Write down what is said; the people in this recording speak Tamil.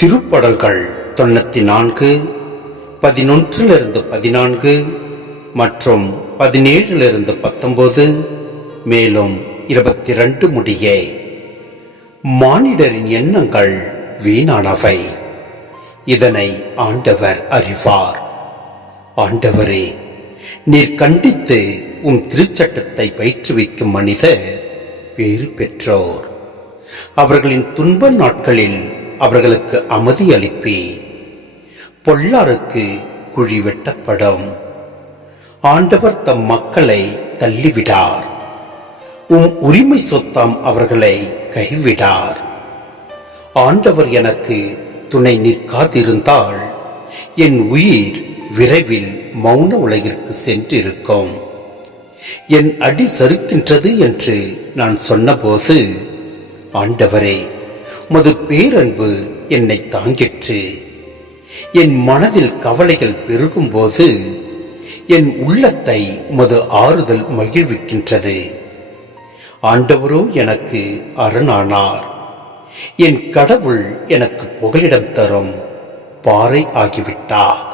திருப்படல்கள் 94 11-14 மற்றும் 17-19 மேலும் 22 முடிய. மானிடரின் எண்ணங்கள் வீணானவை, இதனை ஆண்டவர் அறிவார். ஆண்டவரே, நீர் கண்டித்து உம் திருச்சட்டத்தை பயிற்றுவிக்கும் மனிதர் பேறு பெற்றோர். அவர்களின் துன்ப நாட்களில் அவர்களுக்கு அமைதி அளிப்பி. பொல்லாருக்கு குழி வெட்டப்படும். ஆண்டவர் தம் மக்களை தள்ளிவிடார். உம் உரிமை சொத்தாம் அவர்களை கைவிடார். ஆண்டவர் எனக்கு துணை நிற்காதிருந்தால் என் உயிர் விரைவில் மௌன உலகிற்கு சென்றிருக்கும். என் அடி சறுக்கின்றது என்று நான் சொன்னபோது, ஆண்டவரே, உமது பேரன்பு என்னை தாங்கிற்று. என் மனதில் கவலைகள் பெருகும்போது என் உள்ளத்தை உமது ஆறுதல் மகிழ்விக்கின்றது. ஆண்டவரோ எனக்கு அரணானார். என் கடவுள் எனக்கு புகலிடம் தரும் பாறை ஆகிவிட்டார்.